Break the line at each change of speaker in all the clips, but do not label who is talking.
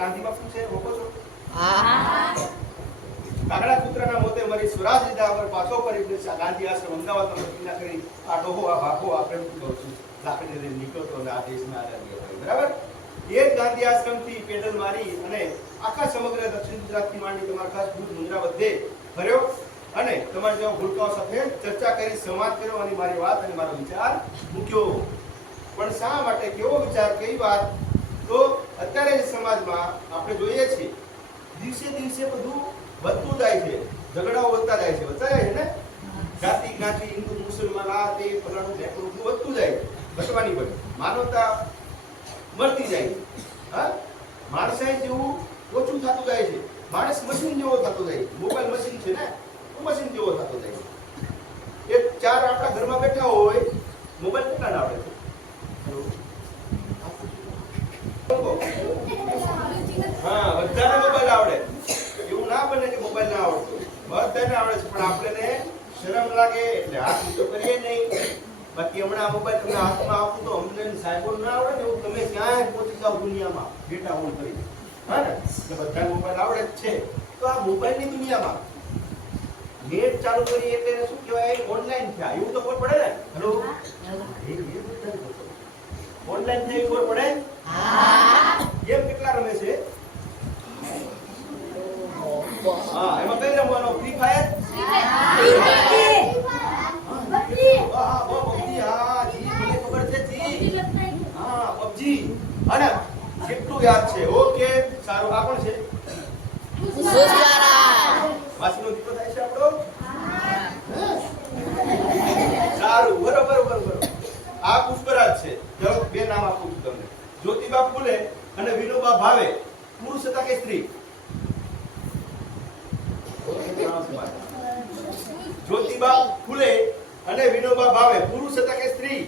ગાંધી બાપુ છે? રોકો છો? કાગડા કૂતરાના મોતે મરી સ્વરાજ લીધા વગર પાછો દે ગાંધી આશ્રમ અમદાવાદમાં નક્કી કરી આ ડોહો આ ભાખો આ પ્રેમ કહું છું. લાકડી નીકળતો અને આ દેશના આઝાદી. બરાબર? એ જ ગાંધી આશ્રમથી પેડલ મારી અને આખા સમગ્ર દક્ષિણ ગુજરાતથી માંડી તમારા ખાસ ભૂત મુંદ્રા બધે ભર્યો અને તમારા જેવા ભૂલકાઓ સાથે ચર્ચા કરી સંવાદ કર્યો અને મારી વાત અને મારો વિચાર મૂક્યો. પણ શા માટે કેવો વિચાર કઈ વાત? તો અત્યારે સમાજમાં આપણે જોઈએ છીએ, દિવસે દિવસે બધું વધતું જાય છે, ઝઘડાઓ વધતા જાય છે વધતા જાય છે ને? જાતિ, જ્ઞાતિ, હિન્દુ, મુસલમાન, આ તે, ફલાણું ઢેકણું બધું વધતું જાય ઘટવાની પડે માનવતા મળતી જાય છે. હા? માણસાઈ જેવું ઓછું થતું જાય છે. માણસ મશીન જેવો થતો જાય છે. મોબાઈલ મશીન છે ને? મશીન જેવો થતો જાય છે? એક ચાર આપણા ઘરમાં બેઠા હોય મોબાઈલ કેટલા આવડે છે? બધાને મોબાઈલ આવડે. એવું ના બને કે મોબાઈલ ના આવડતો. બધાને આવડે છે પણ આપણને શરમ લાગે એટલે હાથ ઊંચો કરીએ નહીં. બાકી હમણાં મોબાઈલ તમને હાથમાં આપું તો અમને સાહેબો ના આવડે ને એવું તમે ક્યાંય પહોંચી જાઓ દુનિયામાં. ડેટા ઓન કરી હા ને? એટલે બધાને મોબાઈલ આવડે જ છે. તો આ મોબાઈલની દુનિયામાં નેટ ચાલુ કરી એટલે શું કહેવાય? ઓનલાઈન થયા. એવું તો ખબર પડે ને? હેલો ઓનલાઈન થયું ખબર પડે? ગેમ કેટલા રમે છે હા એમાં કઈ રમવાનો ફ્રી ફાયર હા બહુ પબજી હા જી મને ખબર છે જી હા પબજી અને કેટલું યાદ છે ઓકે સારું આ કોણ છે વાસીનો દીકરો થાય છે આપણો સારું બરોબર બરોબર આ પુષ્પરાજ છે ચલો બે નામ આપું છું તમને જ્યોતિબા ફૂલે અને વિનોબા ભાવે, પુરુષ હતા કે સ્ત્રી? જ્યોતિબા ફૂલે અને વિનોબા ભાવે, પુરુષ હતા કે સ્ત્રી?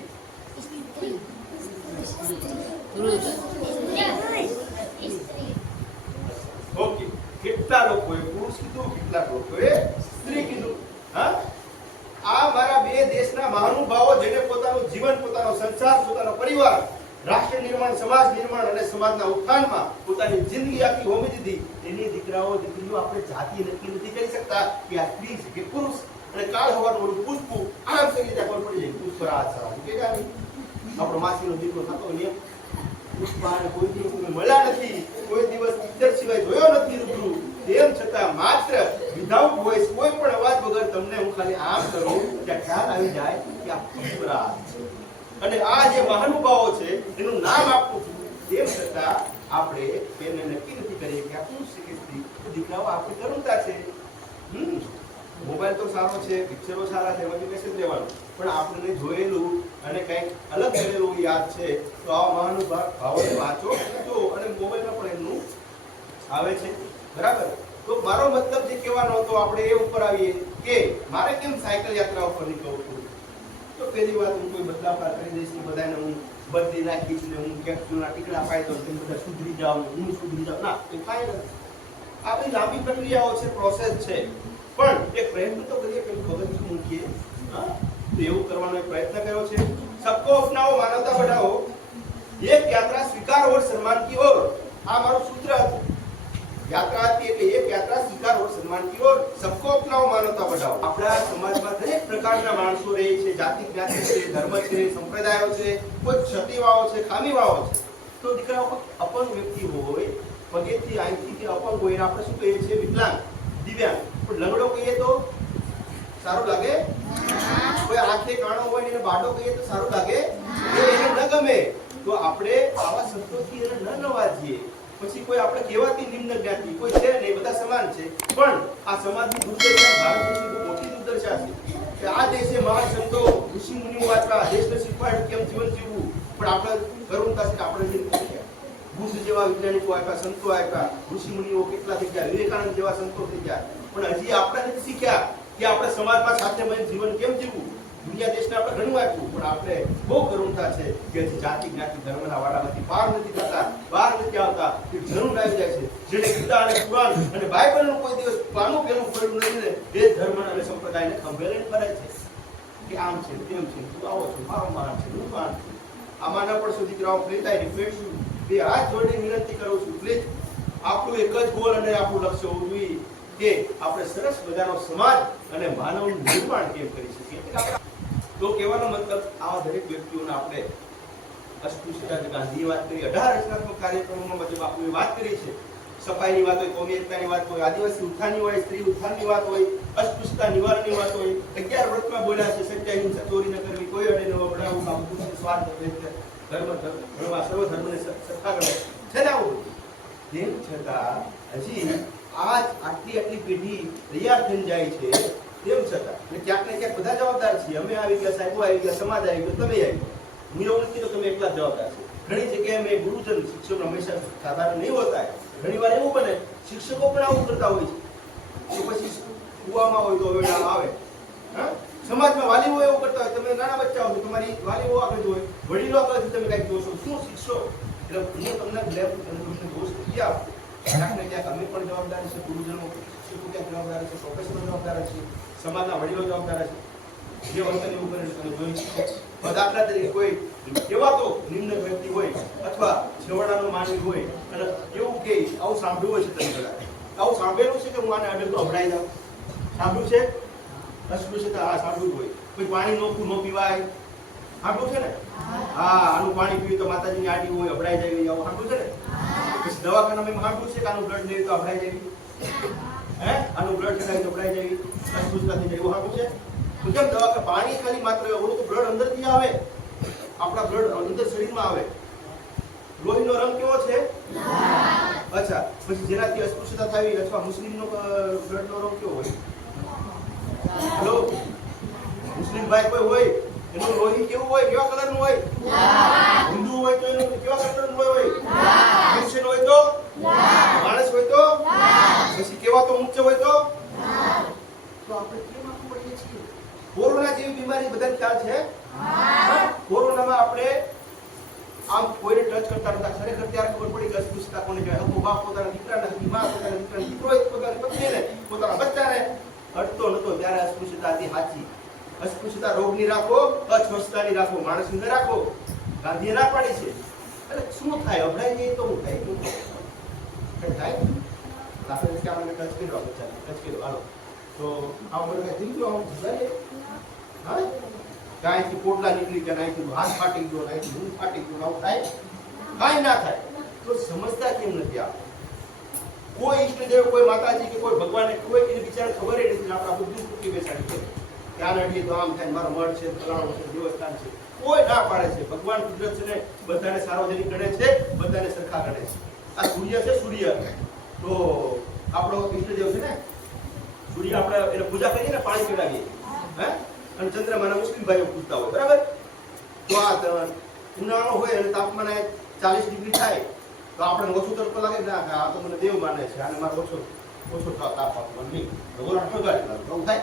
ઓકે, કેટલા લોકોએ, પુરુષ કીધું, કેટલા લોકોએ સ્ત્રી કીધું? હા? આ મારા બે દેશના મહાનુભાવો જેને પોતાનું જીવન, પોતાનો સંસાર, પોતાનો પરિવાર રાષ્ટ્ર નિર્માણ, સમાજ નિર્માણ અને સમાજના ઉત્થાનમાં પોતાની જિંદગી આખી હોમી દીધી. એની દીકરાઓ, દીકરીઓ આપણે જાતિ નક્કી નથી કરી શકતા કે આ સ્ત્રી છે કે પુરુષ. અને કાળ હોવાનું ઓલું પુષ્પુ આમ સહી રીતે ખબર પડી જાય. પુષ્પરાજ સારા કે જાણી આપણો માસીનો દીકરો થતો હોય પુષ્પાને કોઈ દિવસ મળ્યા નથી. કોઈ દિવસ પિક્ચર સિવાય જોયો નથી રૂબરૂ. તેમ છતાં માત્ર વિધાઉટ વોઇસ કોઈ પણ અવાજ વગર તમને હું ખાલી આમ કરું, ત્યાં ખ્યાલ આવી જાય કે આ પુષ્પરાજ છે. અને આ જે મહાનુભાવો છે, એનું નામ આપવું છું. તેમ છતાં આપણે એને નક્કી નથી કરીએ કે આ પુરુષ છે કે સ્ત્રી દીકરાઓ આપણી તરુણતા છે. મોબાઈલ તો સારો છે, પિક્ચરો સારા છે એમાંથી મેસેજ લેવાનો. પણ આપણને જોયેલું અને કંઈક અલગ કરેલું યાદ છે, તો આ મહાનુભાવ ભાવોને વાંચો જો અને મોબાઈલમાં પણ એમનું આવે છે. બરાબર? તો મારો મતલબ જે કહેવાનો હતો, આપણે એ ઉપર આવીએ કે મારે કેમ સાયકલ યાત્રા ઉપર નીકળવું? તો પહેલી વાત હું કોઈ બદલાવ કરી દઈશ ને બધાને હું બદલી નાખીશ ને હું કેપ્સ્યુલના ટીકડા પાડી દઉં તમે બધા સુધરી જાઓ હું સુધરી જાઉં. ના, એ કાંઈ નથી. આ બધી લાંબી પ્રક્રિયાઓ છે પ્રોસેસ છે. પણ એક પ્રયત્ન તો કરીએ પેલું ખબર મૂકીએ. હા એવું કરવાનો પ્રયત્ન કર્યો છે. સબકો અપનાવો, માનવતા બઢાવો એક યાત્રા સ્વીકાર ઓર સન્માન કી ઓર. આ મારું સૂત્ર હતું. યાત્રા હતી એટલે એક યાત્રા સ્વીકાર ઓર સન્માન की ओर सबको अपनाओ માનવતા बढ़ाओ આપણા સમાજમાં દરેક પ્રકારના માણસો રહે છે જાતિ જ્ઞાતિ છે ધર્મ છે સંપ્રદાયો છે કોઈ ક્ષતિવાળો છે ખામીવાળો છે તો દીકરાઓ કોઈ અપંગ વ્યક્તિ હોય પગેથી આંખથી કે અપંગ હોય એને આપણે શું કહીએ છીએ વિકલાંગ દિવ્યાંગ પણ લંગડો કહીએ તો સારું લાગે કોઈ આંખે કાણો હોય ને એને બાડો કહીએ તો સારું લાગે જો એને ન ગમે તો આપણે આવા શબ્દોથી એને ન નવાજીએ પછી કોઈ આપણે કહેવાતી નિમ્ન જ્ઞાતિ, કોઈ છે નહીં બધા સમાન છે. પણ આ સમાજની દુર્દશા ભારત દેશની બહુ મોટી દુર્દશા છે. કે આ દેશે મહાન સંતો, ઋષિ મુનિઓ વાંચવા દેશને શીખવાડ્યું કેમ જીવન જીવવું? પણ આપણે કરુણતા છે કે આપણે નથી. બુદ્ધ જેવા વૈજ્ઞાનિકો આપ્યા, સંતો આપ્યા, ઋષિ મુનિઓ કેટલા થઈ ગયા? વિવેકાનંદ જેવા સંતો થઈ ગયા. પણ હજી આપણે નથી શીખ્યા કે આપણે સમાજમાં સાથે મળીને જીવન કેમ જીવવું? દુનિયા દેશને આપણે ઘણું આપ્યું, પણ આપણે બહુ કરુણતા છે કે જાતિ જ્ઞાતિ ધર્મના વાડામાંથી પાર નથી થતા બહાર નથી આવતા, એ જરૂર આવી જાય છે. જેને ગીતા અને કુરાન અને બાઇબલનું કોઈ દિવસ પાનું પેલું ખોલ્યું નથી ને, એ ધર્મ અને સંપ્રદાયને ખંભેલે કરે છે. કે આમ છે, તેમ છે, તું આવો છો, મારો માન છે, હું માન છું. આમાં ન પડશો, દીકરાઓ પ્લીઝ આઈ રિક્વેસ્ટ યુ બે હાથ જોડીને વિનંતી કરું છું પ્લીઝ આપણું એક જ ગોલ અને આપણું લક્ષ્ય હોવું જોઈએ કે આપણે સરસ મજાનો સમાજ અને માનવનું નિર્માણ કેમ કરી શકીએ? તો કહેવાનો મતલબ આવા દરેક વ્યક્તિઓને આપણે અસ્પૃશ્યતા ગાંધીએ વાત કરી, અઢાર રચનાત્મક કાર્યક્રમોમાં જે બાપુએ વાત કરી છે. સફાઈની વાત હોય, કોમી એકતાની વાત હોય, આદિવાસી ઉત્થાનની હોય, સ્ત્રી ઉત્થાનની વાત હોય, અસ્પૃશ્યતા નિવારણની વાત હોય, અગિયાર વ્રતમાં બોલ્યા છે, સત્ય હિંસા ચોરી ન કરવી, કોઈ અડે ન વપરાવું બાપુ સ્વાર્થ ધર્મ ધર્મ ધર્મને સત્તા કરે. છે તેમ છતાં હજી આજ આટલી આટલી પેઢી તૈયાર થઈ જાય છે તેમ છતાં. એટલે ક્યાંક ને ક્યાંક બધા જવાબદાર છીએ. અમે આવી ગયા, સાહેબો આવી ગયા, સમાજ આવી ગયો, તમે આવી ગયો. હું એવું નથી તમે એકલા જવાબદાર છો. ઘણી જગ્યાએ મેં ગુરુજન શિક્ષકો હંમેશા સાધારણ નહીં હોતા. ઘણી વાર એવું બને, શિક્ષકો પણ આવું કરતા હોય છે. કે પછી કુવામાં હોય તો હવે આવે. હા? સમાજમાં વાલીઓ એવું કરતા હોય, તમે નાના બચ્ચા હો તમારી વાલીઓ આગળ હોય. વડીલો આગળથી તમે કંઈક જોશો. શું શીખશો એટલે હું તમને બ્લેમ તમને દોષ નથી આપું ક્યાંક ને ક્યાંક અમે પણ જવાબદાર છે ગુરુજનો, શિક્ષકો ક્યાંક જવાબદાર છે પ્રોફેસરો જવાબદાર છે. સમાજના વડીલો જવાબદાર છે. જે વર્તન એવું કરે છે જોઈ દાખલા તરીકે કોઈ એવા તો નિમ્ન વ્યક્તિ હોય અથવા છેવાડાનો માનવી હોય અને એવું કે આવું સાંભળ્યું હોય છે તમે બધા આવું સાંભળેલું છે કે હું આને અડેલું અભડાઈ જાઉં? સાંભળ્યું છે? અસ્પૃશ્યતા હા સાંભળ્યું હોય. કોઈ પાણી નોખું ન પીવાય? સાંભળ્યું છે ને? હા આનું પાણી પીવું તો માતાજીની આડી હોય અભડાઈ જાય આવું સાંભળ્યું છે ને? પછી દવાખાનામાં સાંભળ્યું છે કે આનું બ્લડ લેવું તો અભડાઈ જાય? હે? આનું બ્લડ ચડાવી તો જાય થઈ જાય એવું સાંભળ્યું છે. તો કેમ દવા પાણી ખાલી માત્ર એવું તો બ્લડ અંદરથી આવે? આપણા બ્લડ અંદર શરીરમાં આવે. લોહીનો રંગ કેવો છે? અચ્છા, પછી જેનાથી અસ્પૃશ્યતા થાય અથવા મુસ્લિમનો બ્લડનો રંગ કેવો હોય? હેલો મુસ્લિમ ભાઈ કોઈ હોય, એનું લોહી કેવું હોય? કેવા કલરનું હોય તો એનું કેવા કલરનું હોય હોય ક્રિશ્ચિયન હોય તો માણસ હોય તો પછી કેવા તો ઊંચો હોય તો તો આપણે કેમ આખું પડીએ છીએ કોરોના જેવી બીમારી બધાને ખ્યાલ છે કોરોનામાં આપણે આમ કોઈને ટચ કરતા નતા ખરેખર ત્યારે ખબર પડી કે અસ્પૃશ્યતા કોને કહેવાય હકુ બાપ પોતાના દીકરાને હકી માં પોતાના દીકરાને દીકરો હોય પોતાની પત્નીને પોતાના બચ્ચાને અડતો નતો ત્યારે અસ્પૃશ્યતા હતી સાચી અસ્પૃશ્યતા રોગની રાખો અસ્વસ્થતાની રાખો માણસની ન રાખો ગાંધીએ ના પાડી છે. એટલે શું થાય? અભડાઈ જઈએ તો હું થાય? શું કંઈ થાય? દાખલા તરીકે આપણે ટચ કર્યો, આપણે ચાલો, ટચ કર્યો. હાલો. તો આમ મને કઈ થઈ ગયું આમ જાય હા કાંઈથી પોટલા નીકળી ગયા નાઈથી હાથ ફાટી ગયો નાઈથી હું ફાટી ગયો આવું થાય? કાંઈ ના થાય. તો સમજતા કેમ નથી આપણે કોઈ ઈષ્ટદેવ, કોઈ માતાજી કે કોઈ ભગવાને કોઈ એને બિચારા ખબર જ નથી આપણા બુદ્ધિ ફૂટી બેસાડી છે? ત્યાં નડીએ તો આમ થાય મારો મઠ છે, ફલાણું છે, દેવસ્થાન છે. કોઈ ના પાડે છે. ભગવાન કુદરત છે ને બધાને સાર્વજનિક ગણે છે, બધાને સરખા ગણે છે. આ સૂર્ય છે, સૂર્ય. તો આપણો ઈષ્ટદેવ છે ને, સૂર્ય આપણે એને પૂજા કરીએ ને, પાણી પીવડાવીએ. હે? અને ચંદ્રમાના મુસ્લિમ ભાઈઓ પૂજતા હોય, બરાબર? તો આ ઉનાળો હોય અને તાપમાન ચાલીસ ડિગ્રી થાય, તો આપણે ઓછું તડકો લાગે ના ના આ તો મને દેવ માને છે, આને મારે ઓછો ઓછો તાપ આપવાનું નહીં. ભગવાન મારું, આવું થાય.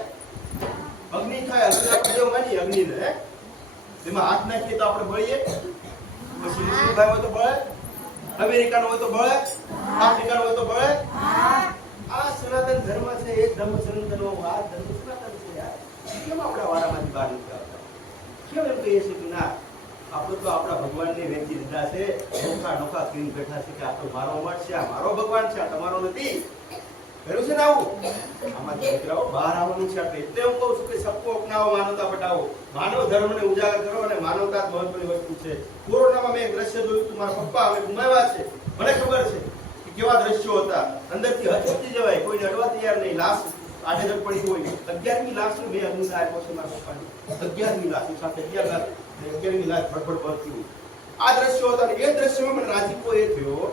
અગ્નિ થાય, અગ્નિ આપણે દેવ માનીએ, અગ્નિને, હે? એમાં હાથ નાખીએ તો આપણે બળીએ પછી મુસ્લિમ ભાઈ હોય તો બળે અમેરિકાનો હોય તો બળે આફ્રિકાનો હોય તો બળે આ સનાતન ધર્મ છે, એ ધર્મ સનાતનનો આ ધર્મ સનાતન છે યાર. કેમ આપણા વારામાંથી બહાર આવતા કેમ એમ કહીએ છીએ કે ના, આપણે તો આપણા ભગવાનને વેચી દીધા છે. નોખા નોખા કરીને બેઠા છે કે આ તો મારો મઠ છે, આ મારો ભગવાન છે, આ તમારો નથી. કર્યું છે ને આવું. આમાં દીકરાઓ બહાર આવવાનું છે આપણે. એટલે હું કહું છું કે સબકો અપનાવો, માનવતા બતાવો માનવ ધર્મને ઉજાગર કરો અને માનવતા મહત્વની વસ્તુ છે. કોરોનામાં મેં એક દ્રશ્ય જોયું હતું. મારા પપ્પા હવે ગુમાવ્યા છે. મને ખબર છે કે કેવા દ્રશ્યો હતા. અંદરથી હચકતી જવાય. કોઈને અડવા તૈયાર નહીં. લાશ આડેધડ પડી હોય. અગિયારમી લાશ મેં અગ્નિ આપ્યો છે મારા પપ્પાને. અગિયારમી લાશ. સાથે અગિયાર અને અગિયારમી લાશ ફટફટ બળતી હોય. આ દ્રશ્યો હતા એ દ્રશ્યમાં મને રાજીપો એ થયો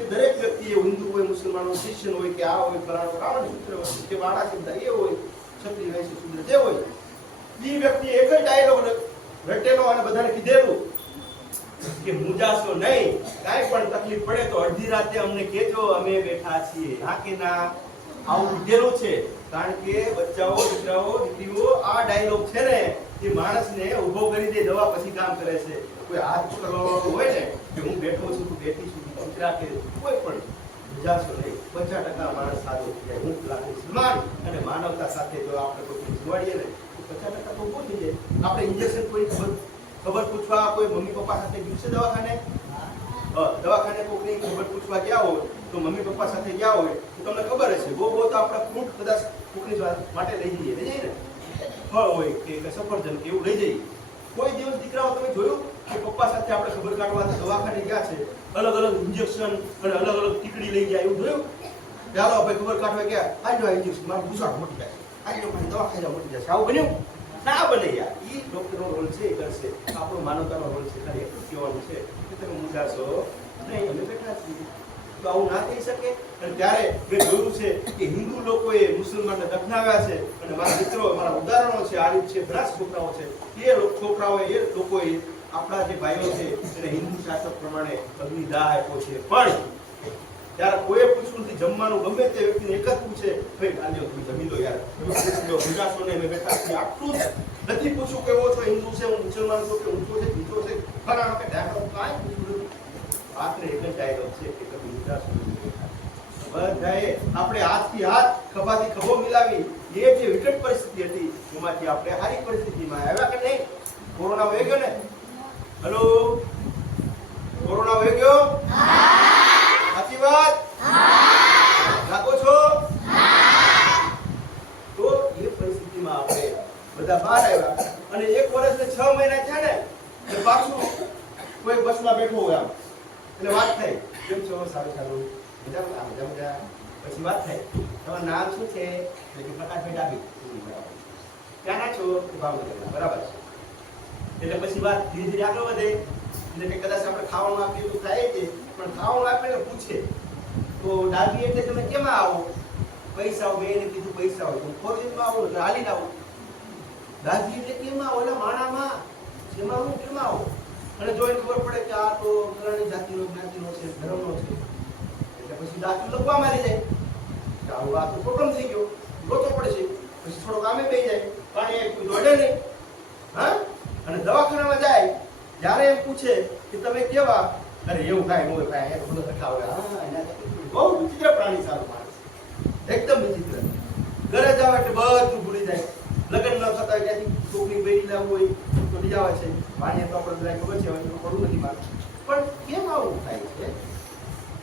કે દરેક વ્યક્તિએ હિન્દુ હોય, મુસલમાન હોય ક્રિશ્ચન હોય કે આ હોય, ફલાણો રાવણ સૂત્ર હોય, કે વાળા ચિંતા એ હોય ક્ષત્રિય વૈશ્ય શૂદ્ર જે હોય. એ વ્યક્તિ એક જ ડાયલોગ રટેલો અને બધાને કીધેલું કે મુજાશો નહીં, કાંઈ પણ તકલીફ પડે તો અડધી રાતે અમને કહેજો, અમે બેઠા છીએ. હા કે ના? આવું કીધેલું છે. કારણ કે બચ્ચાઓ, દીકરાઓ, દીકરીઓ, આ ડાયલોગ છે ને, એ માણસને ઊભો કરી દે, દવા પછી કામ કરે છે. કોઈ હાથ કરવાવાળું હોય ને, કે હું બેઠો છું, તું બેઠી છું કોઈ પણ મુજાશો નહીં, પચાસ ટકા માણસ લાગે સન્માન અને માનવતા સાથે આપણે કોઈ જોવાડીએ ને પચાસ ટકા તો ઊભો થઈ આપણે ઇન્જેક્શન કોઈ ખબર પૂછવા, કોઈ મમ્મી પપ્પા સાથે ગયું દવાખાને? દવાખાને કોકની ખબર પૂછવા ગયા હોય, તો મમ્મી પપ્પા સાથે ગયા હોય, તો તમને ખબર હશે. બહુ બહુ તો આપણે ફ્રૂટ કદાચ કોકની માટે લઈ જઈએ લઈ જઈએ ને. ફળ હોય કે સફરજન કે એવું લઈ જઈએ. કોઈ દિવસ દીકરાઓ તમે જોયું? પપ્પા સાથે આપણે ખબર કાઢવા દવાખાને ગયા છે, અલગ અલગ ઇન્જેક્શન અને અલગ અલગ ટીકડી લઈ ગયા, એવું જોયું ચાલો આપણે ખબર કાઢવા ગયા. આજો આ ઇન્જેક્શન મારું ભૂસાડ મટી જાય. આજો મારી દવા ખાઈ જાવ જશે આવું બન્યું? ના બને યાર. એ ડોક્ટરનો રોલ છે, એ કરશે. આપણો માનવતાનો રોલ છે, ખાલી એટલું કહેવાનું છે કે તમે મુંજાશો નહીં, અમે બેઠા છીએ. તો આવું ના થઈ શકે. અને ત્યારે મેં જોયું છે કે હિન્દુ લોકોએ મુસલમાનને દફનાવ્યા છે. અને મારા મિત્રો, મારા ઉદાહરણો છે આરિફ છે ઘણા છોકરાઓ છે. એ છોકરાઓએ, એ લોકોએ આપણા જે ભાઈઓ છે, એને હિન્દુ શાસક પ્રમાણે અગ્નિદાહ આપ્યો છે. પણ ત્યારે કોઈ પૂછવું નથી જમવાનું ગમે તે વ્યક્તિને એક જ પૂછે, ભાઈ આલ્યો તમે જમી લો યાર. ભૂજાશો ને બેઠા આટલું જ નથી પૂછવું કેવો છો હિન્દુ છે, હું મુસલમાન છું કે ઊંચો છે બીજો છે. ફલાણો આપણે ઢાંકણો કાંઈ પૂછવું આખરે એક જ ડાયલોગ છે કે તમે છીએ. બધાએ આપણે હાથથી હાથ, ખભાથી ખભો મિલાવી એ જે વિકટ પરિસ્થિતિ હતી, એમાંથી આપણે સારી પરિસ્થિતિમાં આવ્યા કે નહીં? કોરોના વહી ને? હલો? કોરોના વહી ગયો? સાચી વાત? લાગો છો? તો એ પરિસ્થિતિમાં આપણે બધા બહાર આવ્યા. અને એક વર્ષ ને છ મહિના થયા ને એટલે પાછું કોઈ બસમાં બેઠો હોય આમ. એટલે વાત થઈ. કેમ છો? સારું સારું. મજા મજા મજા? પછી વાત થઈ. તમારું નામ શું છે? એટલે કે પ્રકાશભાઈ ડાબી હમ, બરાબર ક્યાંના છો? ભાવનગરના. બરાબર છે. એટલે પછી વાત ધીરે ધીરે આગળ વધે. એટલે કે કદાચ આપણે ખાવાનું આપીએ તો થાય છે પણ ખાવાનું આપીને પૂછે. તો ડાબી એટલે તમે કેમાં આવો? પૈસા મેં એને કીધું પૈસા આવો. તો ફોર વ્હીલમાં આવો, એટલે હાલી આવો. દાદી એટલે કેમાં આવો? એટલે માણામાં, જેમાં હું કેમાં આવો. અને જો એને ખબર પડે કે આ તો ફલાણી જાતિનો, જ્ઞાતિનો છે, ધર્મનો છે. એટલે પછી દાખલ લખવા મારી જાય. આવું આ તો પ્રોબ્લેમ થઈ ગયો. લોચો છે. પછી થોડો કામે બે જાય. પાણી કોઈ દોડે નહીં. હા? અને દવાખાનામાં જાય જ્યારે એમ પૂછે કે તમે કેવા? અરે એવું કાંઈ હોય કાંઈ એને બધું હોય હા બહુ વિચિત્ર પ્રાણી સારું માણસ એકદમ વિચિત્ર. ઘરે જાવ એટલે બધું ભૂલી જાય. લગ્ન ન થતા ત્યાંથી છોકરી બેરી લાવવું હોય, તો લઈ આવે છે. પાણી તો આપણે બધાને ખબર છે, હવે પડવું નથી મારું પણ કેમ આવું થાય છે?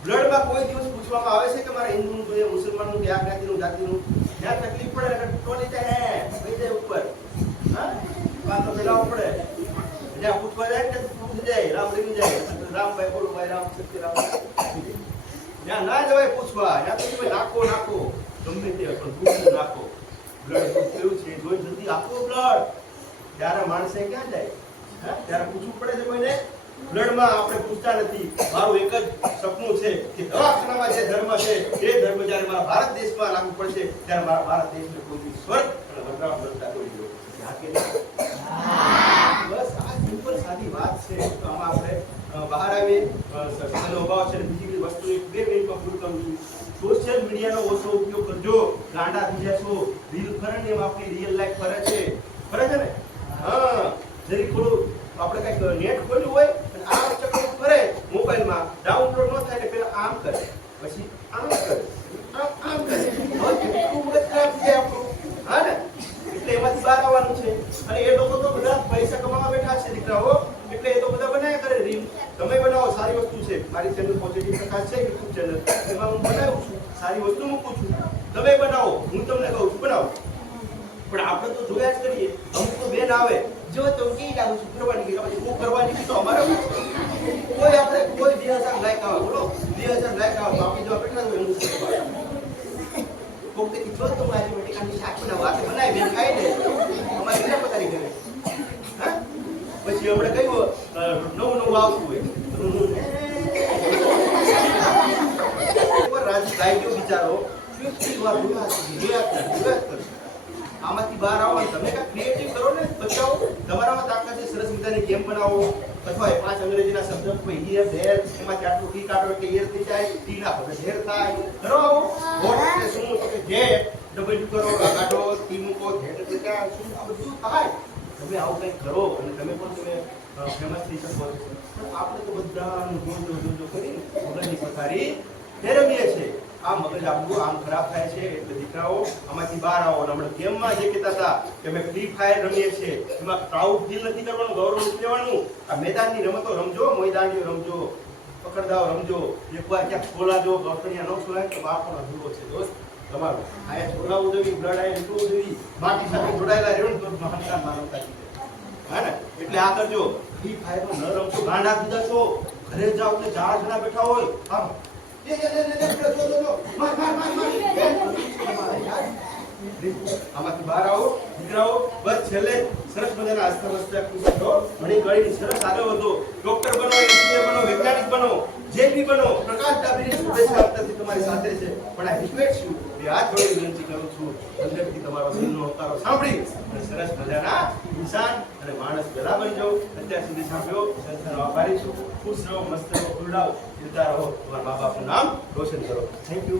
બ્લડમાં કોઈ દિવસ પૂછવામાં આવે છે કે મારે હિન્દુનું જોઈએ મુસલમાનનું કે આ જ્ઞાતિનું જાતિનું? જ્યાં તકલીફ પડે એટલે ટોલી હા પૂછવા પડે છે કોઈને? બ્લડમાં આપણે પૂછતા નથી. મારું એક જ સપનું છે કે દવાખાનામાં જે ધર્મ છે, એ ધર્મ જ્યારે મારા ભારત દેશમાં લાગુ પડશે, ત્યારે મારા ભારત દેશને કોઈ સ્વર્ગ અને વનરામ બનતા કરી દો હા કે નહીં? બસ આ સિમ્પલ સાદી વાત વસ્તુ બે મિનિટમાં પૂરું કરું છું. સોશિયલ મીડિયાનો ઓછો ઉપયોગ કરજો. ગાંડા થઈ જશો રીલ ફરે ને આપણી રિયલ લાઈફ ફરે છે. ફરે છે ને? હા. જરી થોડું આપણે કંઈક નેટ ખોલ્યું હોય અને આ ચક્કર ફરે મોબાઈલમાં ડાઉનલોડ ન થાય ને પેલા આમ કરે પછી આમ કરે આમ આમ કરે હવે કેટલું મગજ ખરાબ થઈ જાય આપણું હા ને એટલે એમાંથી બહાર આવવાનું છે અને એ લોકો તો બધા પૈસા કમાવા બેઠા છે દીકરાઓ એટલે એ તો બધા બનાવ્યા કરે રીલ તમે બનાવો સારી વસ્તુ છે મારી ચેનલ પોઝિટિવ પ્રકાશ છે યુટ્યુબ ચેનલ એમાં હું બનાવું છું સારી વસ્તુ મૂકું છું તમે બનાવો હું તમને કહું છું બનાવો પણ આપણે તો જોયા જ કરીએ અમુક તો બેન આવે. જો તો કેવી લાગુ છું, ફરવાની ગઈ પછી હું ફરવાની ગઈ તો અમારે કોઈ આપણે, કોઈ બે હજાર લાયક આવે બોલો બે હજાર લાયક આવે તો જો હોય હું? કોક કે જો તમારી મારી બટેકાની વાત બનાવો, બેન ખાઈ દે અમારે ઘરે? પતારી હા? પછી આપણે કહ્યું નવું નવું આવતું હોય. રાજી ગાઈ ગયો બિચારો કેટલી. આમાંથી બહાર આવો, તમે ક્રિએટિવ કરો ને? તમારામાં તાકાત સરસ મજાની ગેમ બનાવો અથવા પાંચ અંગ્રેજીના શબ્દ કોઈ હિયર ધેર એમાં આટલું ટી કાઢો એટલે હિયર થઈ જાય ટી નાખો એટલે ધેર થાય. આવો. વોટ એટલે શું કે જે ડબલ કરો કાઢો ટી મૂકો ધેર એટલે શું? આ બધું થાય. તમે આવું કંઈક કરો અને તમે પણ તમે ફેમસ થઈ શકો. છો આપણે તો બધાનું જોજો જોજો કરી મગજની પથારી ફેરવીએ છે આ મગજ આપણું આમ ખરાબ થાય છે એટલે દીકરાઓ આમાંથી બહાર આવો. અને હમણાં ગેમમાં જે કહેતા હતા કે અમે ફ્રી ફાયર રમીએ છીએ, એમાં પ્રાઉડ ફીલ નથી કરવાનું, ગૌરવ નથી લેવાનું. આ મેદાનની રમતો રમજો, મેદાનની રમજો પકડદાવ રમજો. એકવાર ક્યાંક ખોલાજો ગળતણિયા ન ખોલાય તો બાપનો અધૂરો છે દોસ્ત. તમારો. આયા છોડાવું જોઈએ બ્લડ નીકળવું જોઈએ માટી સાથે જોડાયેલા રહેવું તો મહાનતા, માનવતા હા ને? એટલે આ કરજો. ફ્રી ફાયર ન રમજો ગાંડા દીધા છો. ઘરે જાઓ કે ચાર જણા બેઠા હોય. આમ. આમાંથી બહાર આવો દીકરાઓ બસ છેલ્લે સરસ મજાના આસ્થા કરો મણી ગળીને સરસ આગળ વધો ડોક્ટર બનો, એન્જિનિયર બનો, વૈજ્ઞાનિક બનો, જે બી બનો, પ્રકાશ ડાબીની શુભેચ્છા તમારી સાથે છે. પણ આ રિક્વેસ્ટ છું કરું છું, અંદરથી તમારો દિલનો હોકારો સાંભળી અને સરસ મજાના ઇન્સાન અને માણસ ભલા બની જાઓ અત્યાર સુધી સાંભળ્યો સંસ્થાનો ખુશ રહો, મસ્ત રહો ખુરડાઓ જીવતા રહો. તમારા મા બાપનું નામ રોશન કરો. Thank you